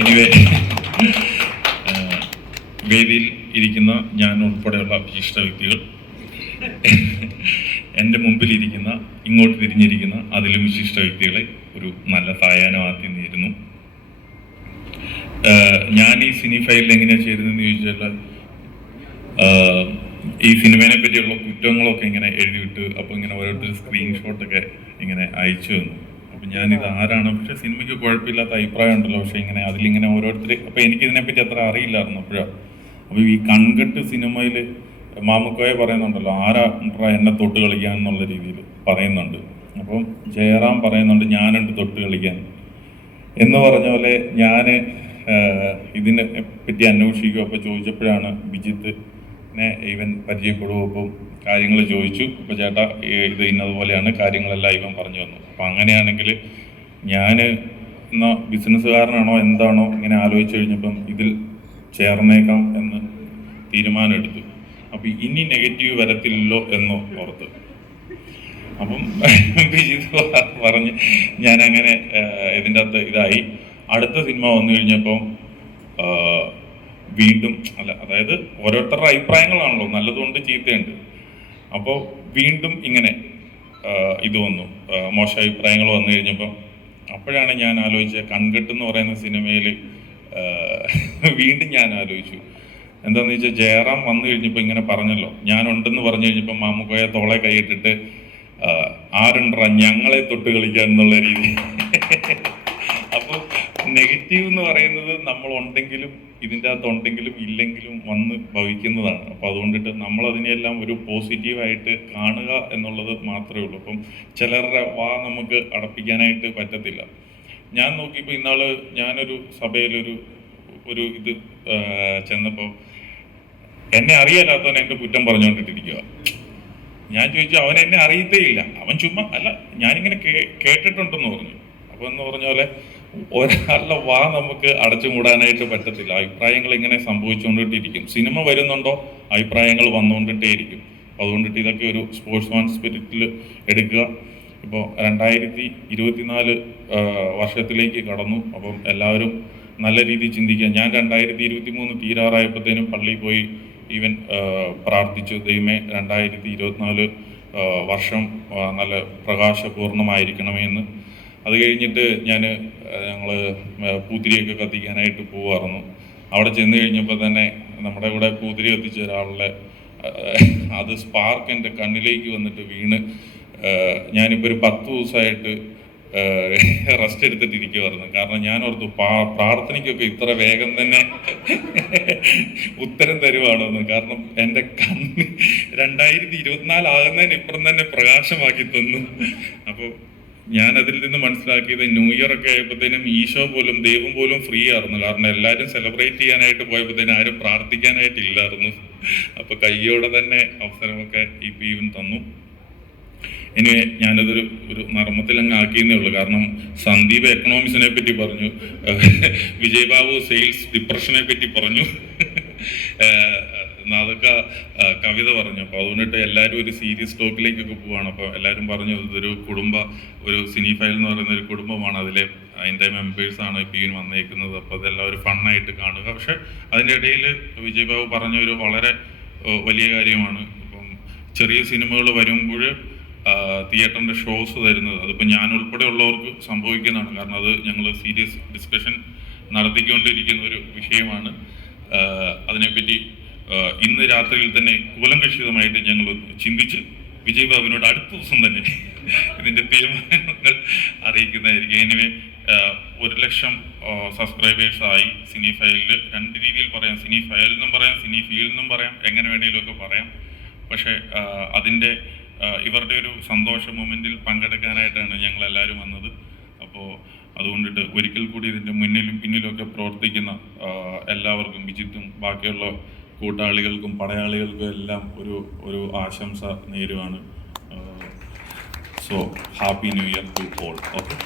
Anyway വേദിയിൽ ഇരിക്കുന്ന ഞാൻ ഉൾപ്പെടെയുള്ള വിശിഷ്ട വ്യക്തികൾ, എൻ്റെ മുമ്പിലിരിക്കുന്ന ഇങ്ങോട്ട് തിരിഞ്ഞിരിക്കുന്ന അതിലും വിശിഷ്ട വ്യക്തികളെ ഒരു നല്ല സായാഹ്നം ആദ്യം നേരുന്നു. ഞാൻ ഈ സിനി ഫയലിൽ എങ്ങനെയാണ് ചേരുന്നതെന്ന് ചോദിച്ചാൽ, ഈ സിനിമയെ പറ്റിയുള്ള കുറ്റങ്ങളൊക്കെ ഇങ്ങനെ എഴുതിയിട്ട് അപ്പോൾ ഇങ്ങനെ ഓരോരുത്തർ സ്ക്രീൻഷോട്ടൊക്കെ ഇങ്ങനെ അയച്ചു തന്നു. അപ്പം ഞാനിത് ആരാണ്, പക്ഷെ സിനിമയ്ക്ക് കുഴപ്പമില്ലാത്ത അഭിപ്രായം ഉണ്ടല്ലോ, പക്ഷെ ഇങ്ങനെ അതിലിങ്ങനെ ഓരോരുത്തർ, അപ്പോൾ എനിക്കിതിനെപ്പറ്റി അത്ര അറിയില്ലായിരുന്നു അപ്പോഴാണ്. അപ്പോൾ ഈ കൺകെട്ട് സിനിമയിൽ മാമുക്കോയെ പറയുന്നുണ്ടല്ലോ, ആരാ എന്നെ തൊട്ട് കളിക്കാൻ എന്നുള്ള രീതിയിൽ പറയുന്നുണ്ട്. അപ്പം ജയറാം പറയുന്നുണ്ട് ഞാനുണ്ട് തൊട്ട് കളിക്കാൻ എന്ന് പറഞ്ഞ പോലെ ഞാൻ ഇതിനെ പറ്റി അന്വേഷിക്കും. അപ്പോൾ ചോദിച്ചപ്പോഴാണ് ബിജിത്തിനെ ഇവൻ പരിചയപ്പെടും. അപ്പം കാര്യങ്ങൾ ചോദിച്ചു. അപ്പോൾ ചേട്ടാ ഇത് ഇന്നതുപോലെയാണ് കാര്യങ്ങളെല്ലാം ഇവൻ പറഞ്ഞു തന്നു. അപ്പം അങ്ങനെയാണെങ്കിൽ ഞാൻ എന്നാൽ ബിസിനസ്സുകാരനാണോ എന്താണോ ഇങ്ങനെ ആലോചിച്ച് കഴിഞ്ഞപ്പം ഇതിൽ ചേർന്നേക്കാം എന്ന് തീരുമാനമെടുത്തു. അപ്പം ഇനി നെഗറ്റീവ് വരത്തില്ലല്ലോ എന്ന് ഓർത്ത് അപ്പം ബിജിത്ത് പറഞ്ഞ് ഞാനങ്ങനെ ഇതിൻ്റെ അകത്ത് ഇതായി. അടുത്ത സിനിമ വന്നു കഴിഞ്ഞപ്പം വീണ്ടും അതായത് ഓരോരുത്തരുടെ അഭിപ്രായങ്ങളാണല്ലോ, നല്ലതുകൊണ്ട് ചീത്തയുണ്ട്. അപ്പോൾ വീണ്ടും ഇങ്ങനെ ഇത് വന്നു, മോശം അഭിപ്രായങ്ങൾ വന്നു കഴിഞ്ഞപ്പം അപ്പോഴാണ് ഞാൻ ആലോചിച്ചത്, കൺകെട്ട് എന്ന് പറയുന്ന സിനിമയിൽ വീണ്ടും ഞാൻ ആലോചിച്ചു എന്താണെന്ന് വെച്ചാൽ, ജയറാം വന്നു കഴിഞ്ഞപ്പോൾ ഇങ്ങനെ പറഞ്ഞല്ലോ, ഞാനുണ്ടെന്ന് പറഞ്ഞു കഴിഞ്ഞപ്പോൾ മാമുക്കോയെ തോളെ കൈയിട്ടിട്ട് ആരുണ്ടറ ഞങ്ങളെ തൊട്ട് കളിക്കാൻ എന്നുള്ള രീതി. അപ്പോൾ നെഗറ്റീവ് എന്ന് പറയുന്നത് നമ്മളുണ്ടെങ്കിലും ഇതിൻ്റെ അകത്തുണ്ടെങ്കിലും ഇല്ലെങ്കിലും വന്ന് ഭവിക്കുന്നതാണ്. അപ്പോൾ അതുകൊണ്ടിട്ട് നമ്മളതിനെല്ലാം ഒരു പോസിറ്റീവായിട്ട് കാണുക എന്നുള്ളത് മാത്രമേ ഉള്ളൂ. അപ്പം ചിലരുടെ നമുക്ക് അടപ്പിക്കാനായിട്ട് പറ്റത്തില്ല. ഞാൻ നോക്കിയപ്പോൾ ഇന്നാൾ ഞാനൊരു സഭയിലൊരു ഇത് ചെന്നപ്പോൾ എന്നെ അറിയാലാത്തവൻ എൻ്റെ കുറ്റം പറഞ്ഞുകൊണ്ടിട്ടിരിക്കുക. ഞാൻ ചോദിച്ചു, അവൻ എന്നെ അറിയത്തേ ഇല്ല, അവൻ ചുമ്മാ അല്ല ഞാനിങ്ങനെ കേട്ടിട്ടുണ്ടെന്ന് പറഞ്ഞു. അപ്പോൾ എന്ന് പറഞ്ഞ പോലെ ഒരാളുടെ നമുക്ക് അടച്ചു മൂടാനായിട്ട് പറ്റത്തില്ല. അഭിപ്രായങ്ങൾ ഇങ്ങനെ സംഭവിച്ചുകൊണ്ടിട്ടിരിക്കും. സിനിമ വരുന്നുണ്ടോ അഭിപ്രായങ്ങൾ വന്നുകൊണ്ടിട്ടേ ഇരിക്കും. അതുകൊണ്ടിട്ട് ഇതൊക്കെ ഒരു സ്പോർട്സ്മാൻ സ്പിരിറ്റിൽ എടുക്കുക. ഇപ്പോൾ 2024 വർഷത്തിലേക്ക് കടന്നു. അപ്പം എല്ലാവരും നല്ല രീതിയിൽ ചിന്തിക്കുക. ഞാൻ 2023 തീരാറായപ്പോഴത്തേനും പള്ളിയിൽ പോയി ഈവൻ പ്രാർത്ഥിച്ചു, ദൈവമേ 2024 വർഷം നല്ല പ്രകാശപൂർണമായിരിക്കണമേ എന്ന്. അത് കഴിഞ്ഞിട്ട് ഞങ്ങൾ പൂത്തിരിയൊക്കെ കത്തിക്കാനായിട്ട് പോവായിരുന്നു. അവിടെ ചെന്ന് കഴിഞ്ഞപ്പോൾ തന്നെ നമ്മുടെ കൂടെ പൂത്തിരി കത്തിച്ച ഒരാളുടെ അത് സ്പാർക്ക് എൻ്റെ കണ്ണിലേക്ക് വന്നിട്ട് വീണ് ഞാനിപ്പോൾ ഒരു 10 ദിവസമായിട്ട് റെസ്റ്റ് എടുത്തിട്ടിരിക്കുമായിരുന്നു. കാരണം ഞാൻ ഓർത്തു പ്രാർത്ഥനയ്ക്കൊക്കെ ഇത്ര വേഗം തന്നെ ഉത്തരം തരുവാണെന്ന്. കാരണം എൻ്റെ കണ്ണ് 2024 ആകുന്നതിന് ഇപ്പുറം തന്നെ പ്രകാശമാക്കി തന്നു. അപ്പോൾ ഞാനതിൽ നിന്ന് മനസ്സിലാക്കിയത്, ന്യൂ ഇയർ ഒക്കെ ആയപ്പോഴത്തേനും ഈശോ പോലും ദൈവം പോലും ഫ്രീ ആയിരുന്നു. കാരണം എല്ലാവരും സെലിബ്രേറ്റ് ചെയ്യാനായിട്ട് പോയപ്പോഴത്തേനും ആരും പ്രാർത്ഥിക്കാനായിട്ടില്ലായിരുന്നു. അപ്പോൾ കയ്യോടെ തന്നെ അവസരമൊക്കെ ഈവൻ തന്നു. ഇനി ഞാനതൊരു നർമ്മത്തിൽ അങ്ങ് ആക്കിയെന്നേ ഉള്ളൂ. കാരണം സന്ദീപ് എക്കണോമിക്സിനെ പറ്റി പറഞ്ഞു, വിജയബാബു സെയിൽസ് ഡിപ്രഷനെ പറ്റി പറഞ്ഞു, അതൊക്കെ കവിത പറഞ്ഞു. അപ്പോൾ അതുകൊണ്ടിട്ട് എല്ലാവരും ഒരു സീരിയസ് ടോക്കിലേക്കൊക്കെ പോവുകയാണ്. അപ്പോൾ എല്ലാവരും പറഞ്ഞു ഇതൊരു ഒരു സിനി ഫയൽ എന്ന് പറയുന്ന ഒരു കുടുംബമാണ്, അതിൻ്റെ മെമ്പേഴ്സാണ് ഇപ്പോൾ വന്നേക്കുന്നത്. അപ്പോൾ അതെല്ലാം ഒരു ഫണ്ണായിട്ട് കാണുക. പക്ഷെ അതിൻ്റെ ഇടയിൽ വിജയബാബു പറഞ്ഞ ഒരു വളരെ വലിയ കാര്യമാണ്, ഇപ്പം ചെറിയ സിനിമകൾ വരുമ്പോൾ തിയേറ്ററിൻ്റെ ഷോസ് തരുന്നത്. അതിപ്പോൾ ഞാൻ ഉൾപ്പെടെ ഉള്ളവർക്ക് സംഭവിക്കുന്നതാണ്. കാരണം അത് ഞങ്ങൾ സീരിയസ് ഡിസ്കഷൻ നടത്തിക്കൊണ്ടിരിക്കുന്ന ഒരു വിഷയമാണ്. അതിനെപ്പറ്റി ഇന്ന് രാത്രിയിൽ തന്നെ കൂലങ്കഷിതമായിട്ട് ഞങ്ങൾ ചിന്തിച്ച് വിജയബാബുവിനോട് അടുത്ത ദിവസം തന്നെ ഇതിൻ്റെ തീരുമാനങ്ങൾ അറിയിക്കുന്നതായിരിക്കും. എനിവേ 1,00,000 സബ്സ്ക്രൈബേഴ്സായി സിനി ഫയലിൽ. 2 രീതിയിൽ പറയാം, സിനി ഫയൽ എന്നും പറയാം, സിനി ഫീൽഡ് എന്നും പറയാം, എങ്ങനെ വേണമെങ്കിലുമൊക്കെ പറയാം. പക്ഷേ അതിൻ്റെ ഇവരുടെ ഒരു സന്തോഷ മൊമെൻറ്റിൽ പങ്കെടുക്കാനായിട്ടാണ് ഞങ്ങളെല്ലാവരും വന്നത്. അപ്പോൾ അതുകൊണ്ടിട്ട് ഒരിക്കൽ കൂടി ഇതിൻ്റെ മുന്നിലും പിന്നിലുമൊക്കെ പ്രവർത്തിക്കുന്ന എല്ലാവർക്കും, ബിജിത്തും ബാക്കിയുള്ള കൂട്ടാളികൾക്കും പടയാളികൾക്കും എല്ലാം ഒരു ആശംസ നേരുവാണ്. So happy new year to all. Okay.